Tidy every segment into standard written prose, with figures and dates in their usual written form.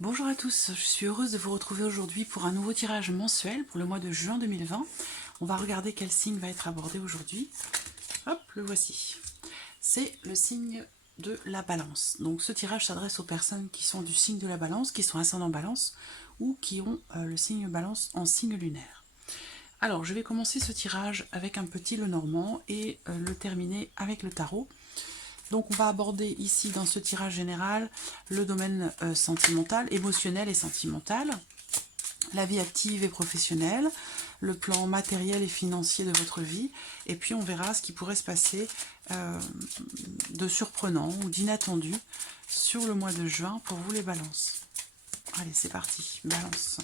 Bonjour à tous, je suis heureuse de vous retrouver aujourd'hui pour un nouveau tirage mensuel pour le mois de juin 2020. On va regarder quel signe va être abordé aujourd'hui. Hop, le voici. C'est le signe de la balance. Donc ce tirage s'adresse aux personnes qui sont du signe de la balance, qui sont ascendant balance ou qui ont le signe balance en signe lunaire. Alors je vais commencer ce tirage avec un petit Lenormand et le terminer avec le tarot. Donc on va aborder ici dans ce tirage général le domaine sentimental, émotionnel et sentimental, la vie active et professionnelle, le plan matériel et financier de votre vie, et puis on verra ce qui pourrait se passer de surprenant ou d'inattendu sur le mois de juin pour vous les balances. Allez, c'est parti, balance.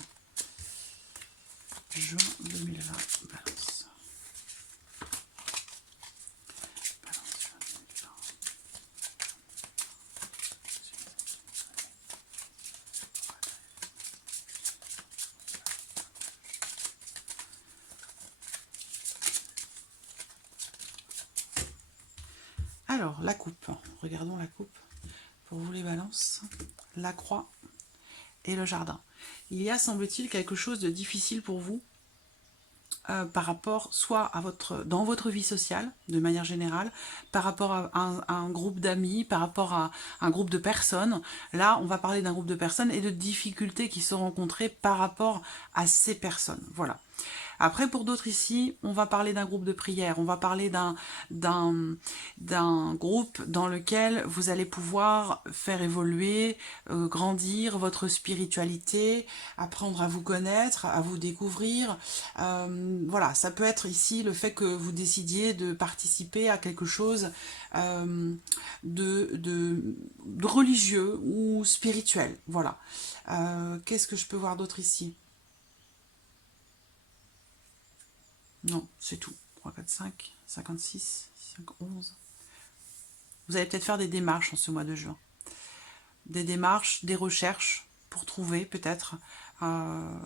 Juin 2020, balance. Alors, la coupe. Regardons la coupe. Pour vous les balances, la croix et le jardin. Il y a, semble-t-il, quelque chose de difficile pour vous par rapport soit à dans votre vie sociale, de manière générale, par rapport à un groupe d'amis, par rapport à un groupe de personnes. Là, on va parler d'un groupe de personnes et de difficultés qui sont rencontrées par rapport à ces personnes. Voilà. Après, pour d'autres ici, on va parler d'un groupe de prière, on va parler d'un groupe dans lequel vous allez pouvoir faire évoluer, grandir votre spiritualité, apprendre à vous connaître, à vous découvrir. Voilà, ça peut être ici le fait que vous décidiez de participer à quelque chose de religieux ou spirituel. Voilà. Qu'est-ce que je peux voir d'autre ici ? Non, c'est tout. 3, 4, 5, 56, 5, 11. Vous allez peut-être faire des démarches en ce mois de juin. Des démarches, des recherches pour trouver peut-être un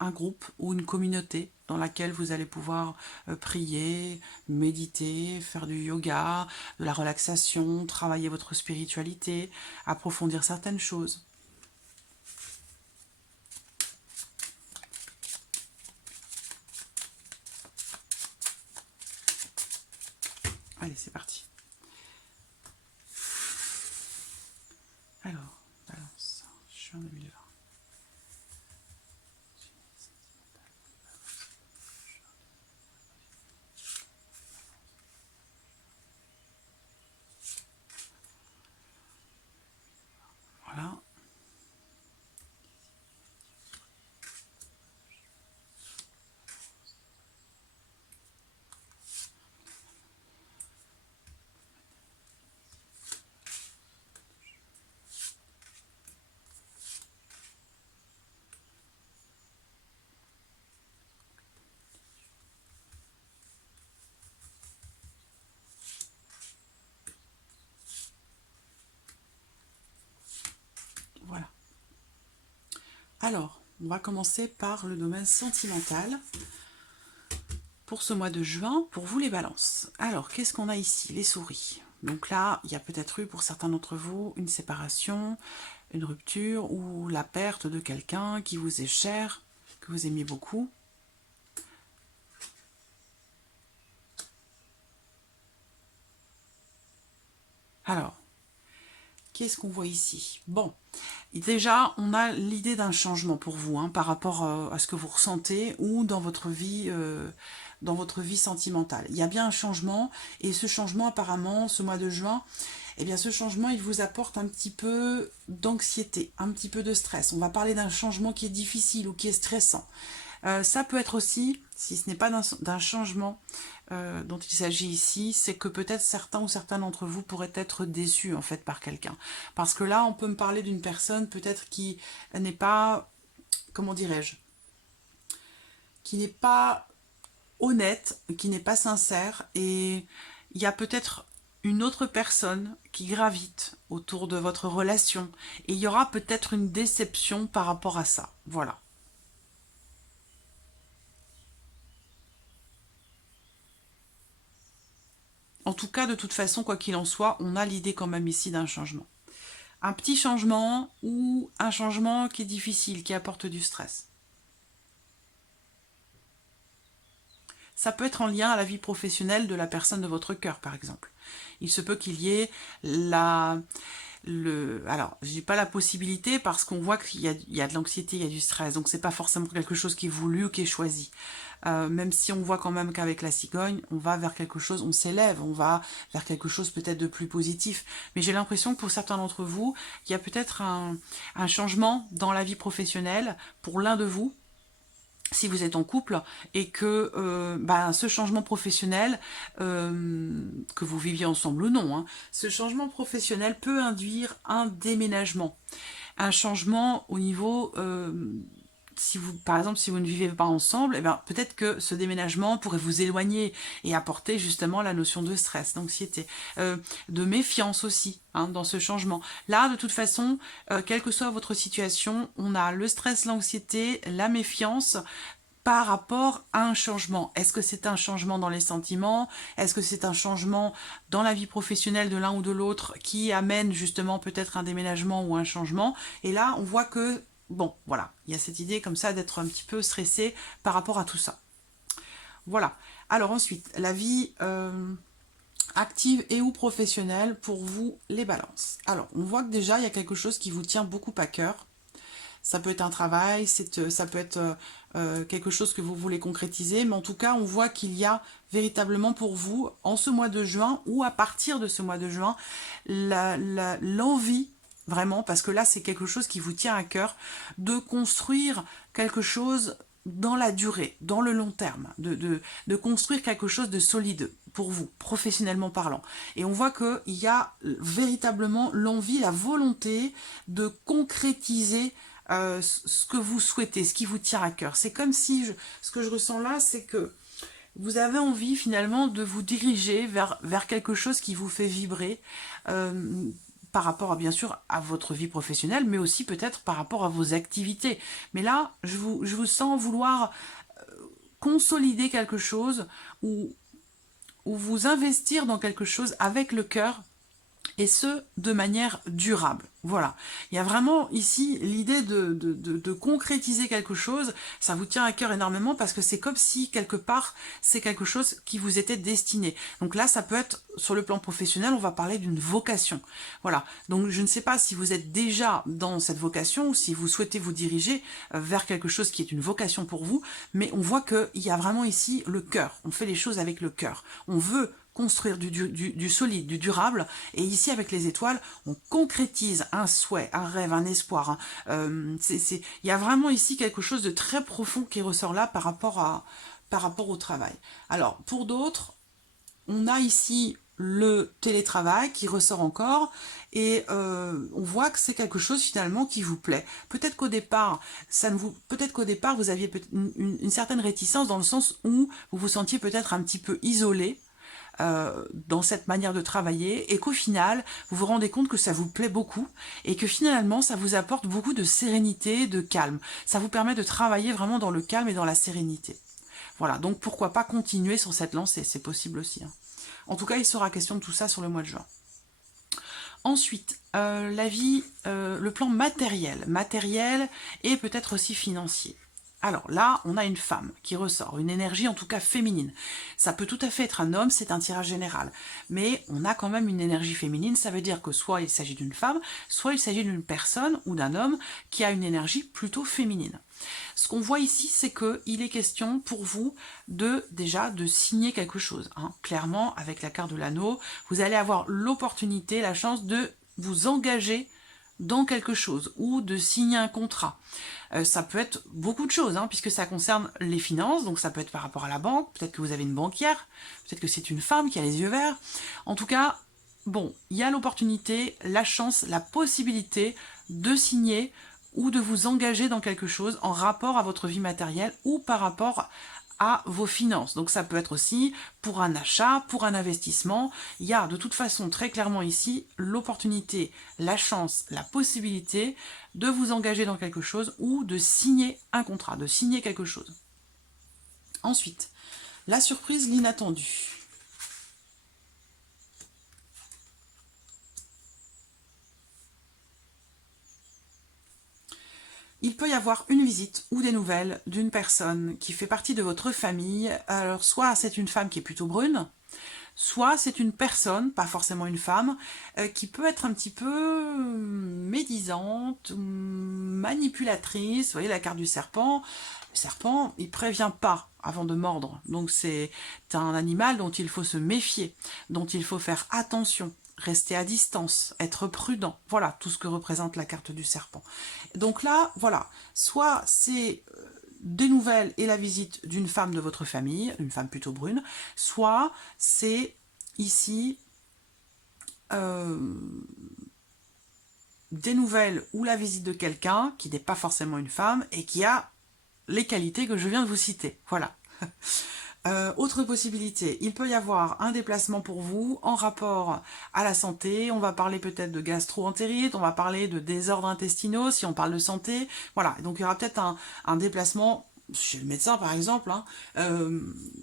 groupe ou une communauté dans laquelle vous allez pouvoir prier, méditer, faire du yoga, de la relaxation, travailler votre spiritualité, approfondir certaines choses. Allez, c'est parti. Alors, balance, juin 2020. Voilà. Voilà. Alors, on va commencer par le domaine sentimental pour ce mois de juin, pour vous les balances. Alors, qu'est-ce qu'on a ici? Les souris. Donc là, il y a peut-être eu pour certains d'entre vous une séparation, une rupture ou la perte de quelqu'un qui vous est cher, que vous aimiez beaucoup. Alors, qu'est-ce qu'on voit ici? Bon, déjà, on a l'idée d'un changement pour vous, hein, par rapport à ce que vous ressentez ou dans votre vie sentimentale. Il y a bien un changement, et ce changement, apparemment, ce mois de juin, eh bien, ce changement, il vous apporte un petit peu d'anxiété, un petit peu de stress. On va parler d'un changement qui est difficile ou qui est stressant. Ça peut être aussi, si ce n'est pas d'un changement dont il s'agit ici, c'est que peut-être certains ou certains d'entre vous pourraient être déçus en fait par quelqu'un. Parce que là, on peut me parler d'une personne peut-être qui n'est pas, comment dirais-je, qui n'est pas honnête, qui n'est pas sincère, et il y a peut-être une autre personne qui gravite autour de votre relation, et il y aura peut-être une déception par rapport à ça. Voilà. En tout cas, de toute façon, quoi qu'il en soit, on a l'idée quand même ici d'un changement. un petit changement ou un changement qui est difficile, qui apporte du stress. Ça peut être en lien à la vie professionnelle de la personne de votre cœur, par exemple. Il se peut qu'il y ait alors, j'ai pas la possibilité parce qu'on voit qu'il y a de l'anxiété, il y a du stress, donc c'est pas forcément quelque chose qui est voulu ou qui est choisi. Même si on voit quand même qu'avec la cigogne, on va vers quelque chose, on s'élève, on va vers quelque chose peut-être de plus positif. Mais j'ai l'impression que pour certains d'entre vous, il y a peut-être un changement dans la vie professionnelle pour l'un de vous, si vous êtes en couple, et que ce changement professionnel, que vous viviez ensemble ou non, hein, ce changement professionnel peut induire un déménagement. Un changement au niveau... si vous, par exemple, si vous ne vivez pas ensemble, eh ben, peut-être que ce déménagement pourrait vous éloigner et apporter justement la notion de stress, d'anxiété, de méfiance aussi, hein, dans ce changement. Là, de toute façon, quelle que soit votre situation, on a le stress, l'anxiété, la méfiance par rapport à un changement. Est-ce que c'est un changement dans les sentiments? Est-ce que c'est un changement dans la vie professionnelle de l'un ou de l'autre qui amène justement peut-être un déménagement ou un changement? Et là, on voit que bon, voilà, il y a cette idée comme ça d'être un petit peu stressé par rapport à tout ça. Voilà. Alors ensuite, la vie active et ou professionnelle pour vous, les balances. Alors, on voit que déjà, il y a quelque chose qui vous tient beaucoup à cœur. Ça peut être un travail, ça peut être quelque chose que vous voulez concrétiser, mais en tout cas, on voit qu'il y a véritablement pour vous, en ce mois de juin, ou à partir de ce mois de juin, l'envie, vraiment, parce que là, c'est quelque chose qui vous tient à cœur, de construire quelque chose dans la durée, dans le long terme, de construire quelque chose de solide pour vous, professionnellement parlant. Et on voit qu'il y a véritablement l'envie, la volonté de concrétiser ce que vous souhaitez, ce qui vous tient à cœur. C'est comme si, ce que je ressens là, c'est que vous avez envie finalement de vous diriger vers quelque chose qui vous fait vibrer, par rapport à, bien sûr, à votre vie professionnelle, mais aussi peut-être par rapport à vos activités. Mais là, je vous sens vouloir consolider quelque chose ou vous investir dans quelque chose avec le cœur, et ce, de manière durable. Voilà. Il y a vraiment ici l'idée de concrétiser quelque chose. Ça vous tient à cœur énormément parce que c'est comme si, quelque part, c'est quelque chose qui vous était destiné. Donc là, ça peut être, sur le plan professionnel, on va parler d'une vocation. Voilà. Donc je ne sais pas si vous êtes déjà dans cette vocation ou si vous souhaitez vous diriger vers quelque chose qui est une vocation pour vous, mais on voit qu'il y a vraiment ici le cœur. On fait les choses avec le cœur. On veut construire du solide, du durable, et ici avec les étoiles, on concrétise un souhait, un rêve, un espoir. Hein. Il y a vraiment ici quelque chose de très profond qui ressort là par rapport au travail. Alors, pour d'autres, on a ici le télétravail qui ressort encore, et on voit que c'est quelque chose finalement qui vous plaît. Peut-être qu'au départ, vous aviez une certaine réticence dans le sens où vous vous sentiez peut-être un petit peu isolé, dans cette manière de travailler, et qu'au final, vous vous rendez compte que ça vous plaît beaucoup, et que finalement, ça vous apporte beaucoup de sérénité, de calme. Ça vous permet de travailler vraiment dans le calme et dans la sérénité. Voilà, donc pourquoi pas continuer sur cette lancée, c'est possible aussi. Hein. En tout cas, il sera question de tout ça sur le mois de juin. Ensuite, la vie, le plan matériel et peut-être aussi financier. Alors là, on a une femme qui ressort, une énergie en tout cas féminine. Ça peut tout à fait être un homme, c'est un tirage général. Mais on a quand même une énergie féminine, ça veut dire que soit il s'agit d'une femme, soit il s'agit d'une personne ou d'un homme qui a une énergie plutôt féminine. Ce qu'on voit ici, c'est qu'il est question pour vous déjà de signer quelque chose. Hein. Clairement, avec la carte de l'anneau, vous allez avoir l'opportunité, la chance de vous engager dans quelque chose ou de signer un contrat. Ça peut être beaucoup de choses, hein, puisque ça concerne les finances, donc ça peut être par rapport à la banque, peut-être que vous avez une banquière, peut-être que c'est une femme qui a les yeux verts. En tout cas, bon, il y a l'opportunité, la chance, la possibilité de signer ou de vous engager dans quelque chose en rapport à votre vie matérielle ou par rapport à vos finances. Donc ça peut être aussi pour un achat, pour un investissement. Il y a de toute façon très clairement ici l'opportunité, la chance, la possibilité de vous engager dans quelque chose ou de signer un contrat, de signer quelque chose. Ensuite, la surprise, l'inattendu. il peut y avoir une visite ou des nouvelles d'une personne qui fait partie de votre famille. Alors, soit c'est une femme qui est plutôt brune, soit c'est une personne, pas forcément une femme, qui peut être un petit peu médisante, manipulatrice. Vous voyez la carte du serpent. Le serpent, il prévient pas avant de mordre. Donc c'est un animal dont il faut se méfier, dont il faut faire attention. Rester à distance, être prudent, voilà tout ce que représente la carte du serpent. Donc là, voilà, soit c'est des nouvelles et la visite d'une femme de votre famille, une femme plutôt brune, soit c'est ici des nouvelles ou la visite de quelqu'un qui n'est pas forcément une femme et qui a les qualités que je viens de vous citer. Voilà. Autre possibilité, il peut y avoir un déplacement pour vous en rapport à la santé. On va parler peut-être de gastro-entérite, on va parler de désordres intestinaux si on parle de santé. Voilà, donc il y aura peut-être un déplacement chez le médecin par exemple, hein,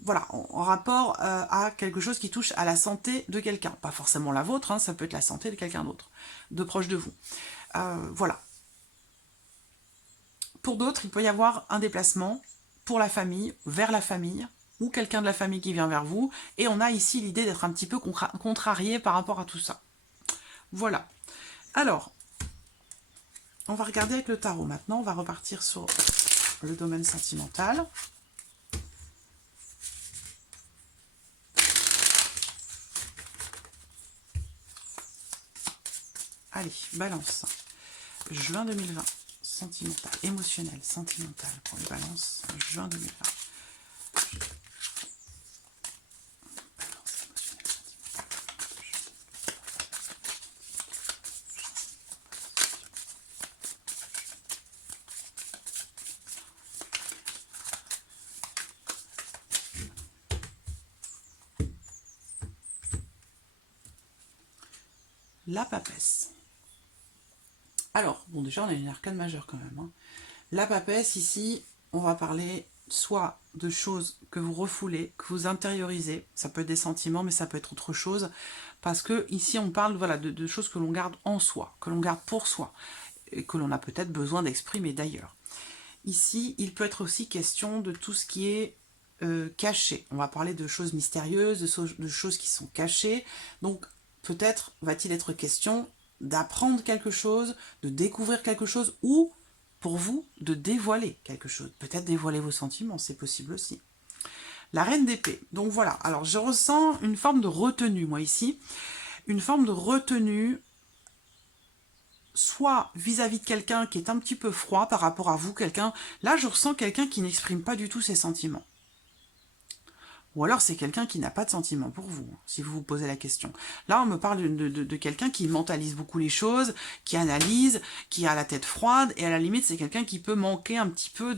voilà, en rapport à quelque chose qui touche à la santé de quelqu'un. Pas forcément la vôtre, hein, ça peut être la santé de quelqu'un d'autre, de proche de vous. Voilà. Pour d'autres, il peut y avoir un déplacement pour la famille, vers la famille, ou quelqu'un de la famille qui vient vers vous, et on a ici l'idée d'être un petit peu contrarié par rapport à tout ça. Voilà. Alors, on va regarder avec le tarot maintenant, on va repartir sur le domaine sentimental. Allez, balance. Juin 2020, sentimental, émotionnel, sentimental pour les balances, juin 2020. La papesse. Alors, bon déjà on a une arcane majeure quand même. Hein. La papesse ici, on va parler soit de choses que vous refoulez, que vous intériorisez, ça peut être des sentiments mais ça peut être autre chose, parce que ici on parle voilà, de choses que l'on garde en soi, que l'on garde pour soi, et que l'on a peut-être besoin d'exprimer d'ailleurs. Ici, il peut être aussi question de tout ce qui est caché. On va parler de choses mystérieuses, de choses qui sont cachées, donc peut-être va-t-il être question d'apprendre quelque chose, de découvrir quelque chose, ou pour vous, de dévoiler quelque chose. Peut-être dévoiler vos sentiments, c'est possible aussi. La reine d'épée. Donc voilà, alors je ressens une forme de retenue, moi ici. Une forme de retenue, soit vis-à-vis de quelqu'un qui est un petit peu froid par rapport à vous, quelqu'un... Là, je ressens quelqu'un qui n'exprime pas du tout ses sentiments. Ou alors c'est quelqu'un qui n'a pas de sentiments pour vous, si vous vous posez la question. Là, on me parle de quelqu'un qui mentalise beaucoup les choses, qui analyse, qui a la tête froide, et à la limite, c'est quelqu'un qui peut manquer un petit peu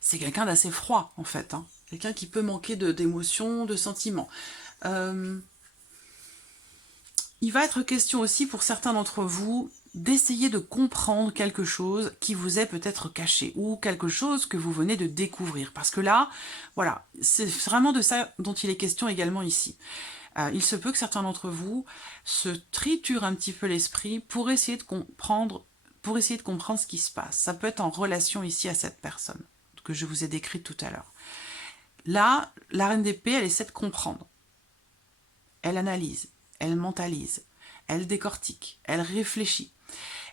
C'est quelqu'un d'assez froid, en fait. Hein. Quelqu'un qui peut manquer d'émotions, de sentiments. Il va être question aussi, pour certains d'entre vous, d'essayer de comprendre quelque chose qui vous est peut-être caché ou quelque chose que vous venez de découvrir. Parce que là, voilà, c'est vraiment de ça dont il est question également ici. Il se peut que certains d'entre vous se triturent un petit peu l'esprit pour essayer de comprendre ce qui se passe. Ça peut être en relation ici à cette personne que je vous ai décrite tout à l'heure. Là, la reine d'épée, elle essaie de comprendre. Elle analyse, elle mentalise, elle décortique, elle réfléchit.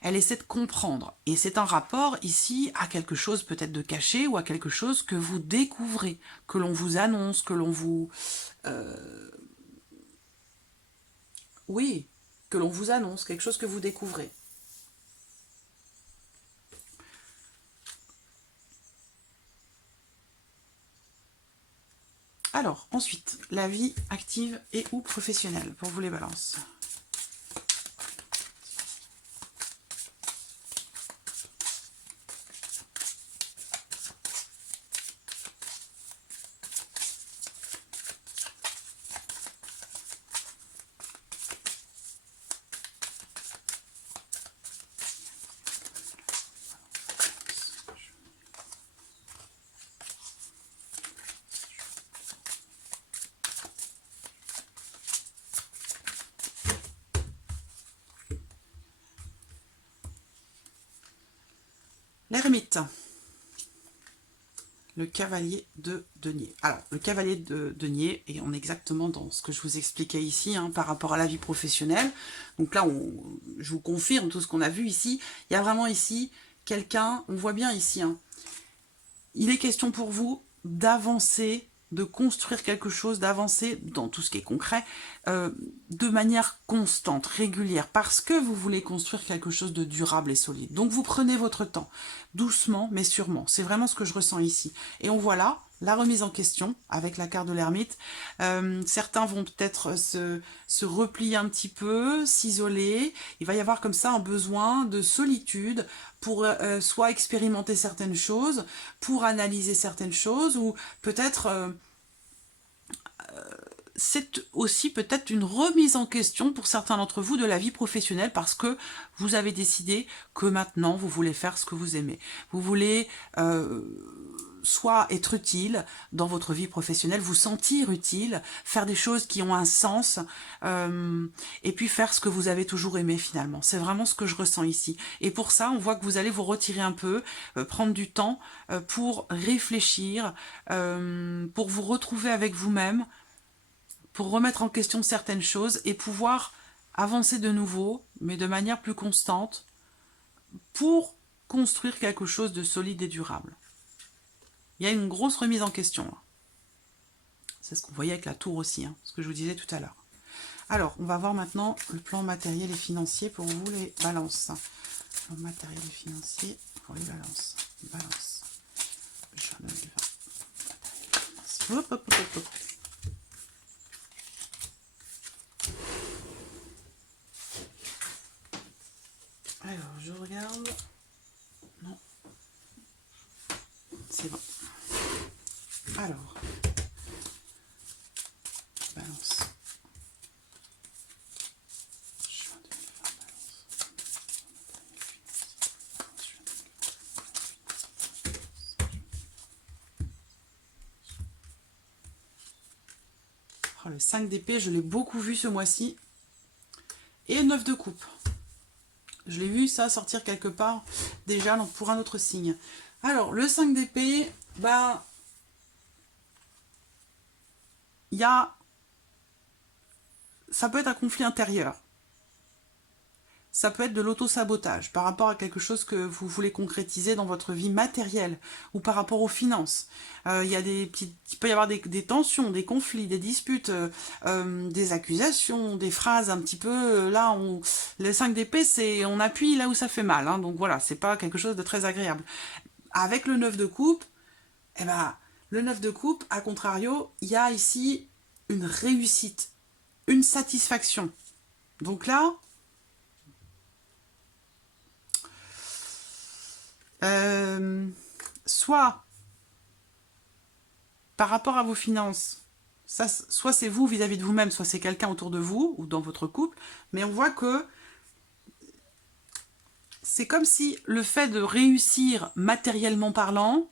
Elle essaie de comprendre. Et c'est un rapport ici à quelque chose peut-être de caché ou à quelque chose que vous découvrez, que l'on vous annonce, que l'on vous... Oui, que l'on vous annonce, quelque chose que vous découvrez. Alors, ensuite, la vie active et ou professionnelle pour vous les balances. L'ermite. Le cavalier de denier. Alors, le cavalier de denier, et on est exactement dans ce que je vous expliquais ici, hein, par rapport à la vie professionnelle. Donc là, je vous confirme tout ce qu'on a vu ici. Il y a vraiment ici quelqu'un, on voit bien ici, hein, il est question pour vous d'avancer, de construire quelque chose, d'avancer dans tout ce qui est concret, de manière constante, régulière, parce que vous voulez construire quelque chose de durable et solide. Donc vous prenez votre temps, doucement mais sûrement. C'est vraiment ce que je ressens ici. Et on voit là la remise en question avec la carte de l'ermite. Certains vont peut-être se replier un petit peu, s'isoler. Il va y avoir comme ça un besoin de solitude pour soit expérimenter certaines choses, pour analyser certaines choses, ou peut-être c'est aussi peut-être une remise en question pour certains d'entre vous de la vie professionnelle parce que vous avez décidé que maintenant vous voulez faire ce que vous aimez. Vous voulez soit être utile dans votre vie professionnelle, vous sentir utile, faire des choses qui ont un sens, et puis faire ce que vous avez toujours aimé finalement. C'est vraiment ce que je ressens ici. Et pour ça, on voit que vous allez vous retirer un peu, prendre du temps pour réfléchir, pour vous retrouver avec vous-même, pour remettre en question certaines choses et pouvoir avancer de nouveau, mais de manière plus constante, pour construire quelque chose de solide et durable. Il y a une grosse remise en question. C'est ce qu'on voyait avec la tour aussi, hein, ce que je vous disais tout à l'heure. Alors, on va voir maintenant le plan matériel et financier pour vous, les balances. Plan matériel et financier pour les balances. Balance. Juin 2020. Hop, hop, hop, hop. Alors, je regarde. Non. C'est bon. Alors. Balance. Juin 2020, balance. Oh, le 5 d'épée, je l'ai beaucoup vu ce mois-ci. Et 9 de coupe. Je l'ai vu ça sortir quelque part déjà donc pour un autre signe. Alors, le 5 d'épée, bah, il y a... Ça peut être un conflit intérieur. Ça peut être de l'auto-sabotage par rapport à quelque chose que vous voulez concrétiser dans votre vie matérielle ou par rapport aux finances. Il peut y avoir des tensions, des conflits, des disputes, des accusations, des phrases un petit peu... Là, le 5 d'épée, c'est on appuie là où ça fait mal. Hein, donc voilà, c'est pas quelque chose de très agréable. Avec le 9 de coupe, eh ben, le 9 de coupe, à contrario, il y a ici une réussite, une satisfaction. Donc là... soit par rapport à vos finances, ça, soit c'est vous vis-à-vis de vous-même, soit c'est quelqu'un autour de vous ou dans votre couple, mais on voit que c'est comme si le fait de réussir matériellement parlant,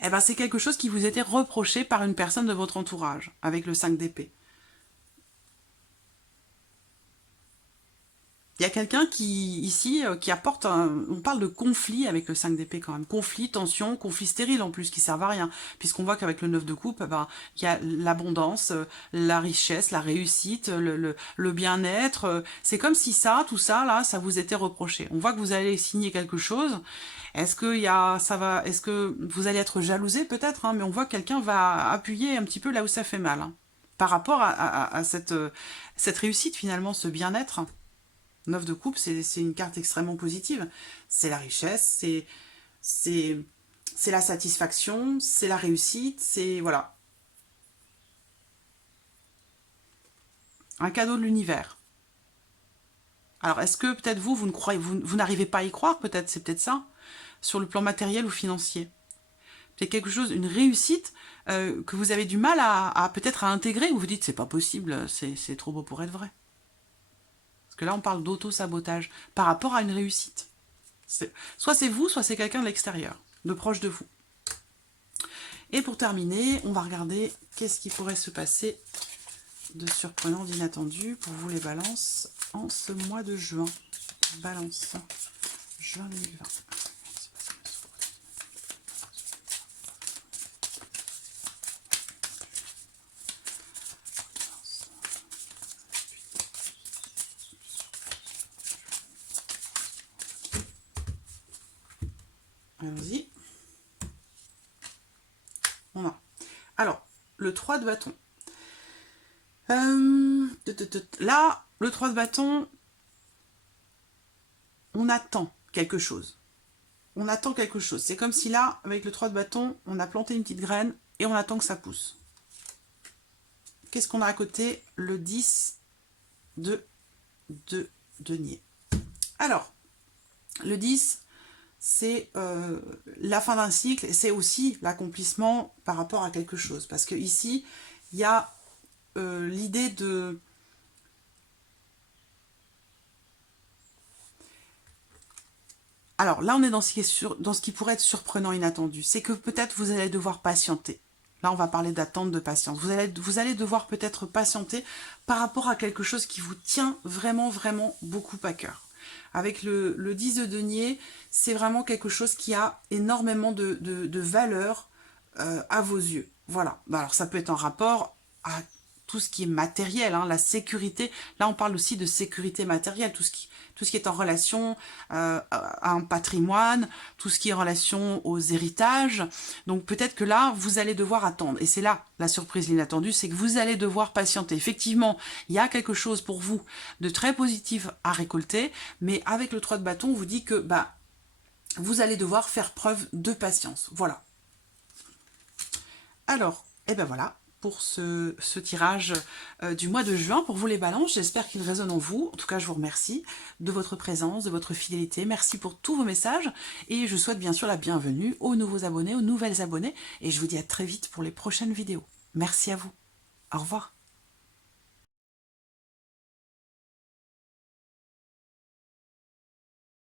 eh ben, c'est quelque chose qui vous était reproché par une personne de votre entourage, avec le 5 d'épée. Il y a quelqu'un qui, ici, qui apporte on parle de conflit avec le 5 d'épée quand même. Conflit, tension, conflit stérile en plus, qui servent à rien. Puisqu'on voit qu'avec le 9 de coupe, ben, il y a l'abondance, la richesse, la réussite, le bien-être. C'est comme si ça, tout ça, là, ça vous était reproché. On voit que vous allez signer quelque chose. Est-ce que vous allez être jalousé peut-être, hein, mais on voit que quelqu'un va appuyer un petit peu là où ça fait mal. Hein, par rapport à cette réussite finalement, ce bien-être. 9 de coupe, c'est une carte extrêmement positive. C'est la richesse, c'est la satisfaction, c'est la réussite, c'est... Voilà. Un cadeau de l'univers. Alors, est-ce que peut-être vous n'arrivez pas à y croire, peut-être, c'est peut-être ça, sur le plan matériel ou financier. C'est quelque chose, une réussite que vous avez du mal à peut-être à intégrer, ou vous dites, c'est pas possible, c'est trop beau pour être vrai. Que là, on parle d'auto-sabotage par rapport à une réussite. Soit c'est vous, soit c'est quelqu'un de l'extérieur, de proche de vous. Et pour terminer, on va regarder qu'est-ce qui pourrait se passer de surprenant, d'inattendu pour vous les balances en ce mois de juin. Balance, juin 2020. allons-y. On a. Alors, le 3 de bâton. Là, le 3 de bâton, on attend quelque chose. On attend quelque chose. C'est comme si là, avec le 3 de bâton, on a planté une petite graine et on attend que ça pousse. Qu'est-ce qu'on a à côté? Le 10 de denier. Alors, le 10, c'est la fin d'un cycle et c'est aussi l'accomplissement par rapport à quelque chose. Parce que ici, il y a l'idée de... Alors là, on est dans ce qui pourrait être surprenant, inattendu. C'est que peut-être vous allez devoir patienter. Là, on va parler d'attente, de patience. Vous allez devoir peut-être patienter par rapport à quelque chose qui vous tient vraiment, vraiment beaucoup à cœur. Avec le 10 de denier, c'est vraiment quelque chose qui a énormément de valeur à vos yeux. Voilà. Alors, ça peut être en rapport à tout ce qui est matériel, hein, la sécurité. Là, on parle aussi de sécurité matérielle, tout ce qui est en relation à un patrimoine, tout ce qui est en relation aux héritages. Donc, peut-être que là, vous allez devoir attendre. Et c'est là la surprise, l'inattendue, c'est que vous allez devoir patienter. Effectivement, il y a quelque chose pour vous de très positif à récolter, mais avec le 3 de bâton, on vous dit que vous allez devoir faire preuve de patience. Voilà. Alors, et ben voilà. Pour ce tirage du mois de juin. Pour vous les balances, j'espère qu'il résonne en vous. En tout cas, je vous remercie de votre présence, de votre fidélité. Merci pour tous vos messages. Et je souhaite bien sûr la bienvenue aux nouveaux abonnés, aux nouvelles abonnées. Et je vous dis à très vite pour les prochaines vidéos. Merci à vous. Au revoir.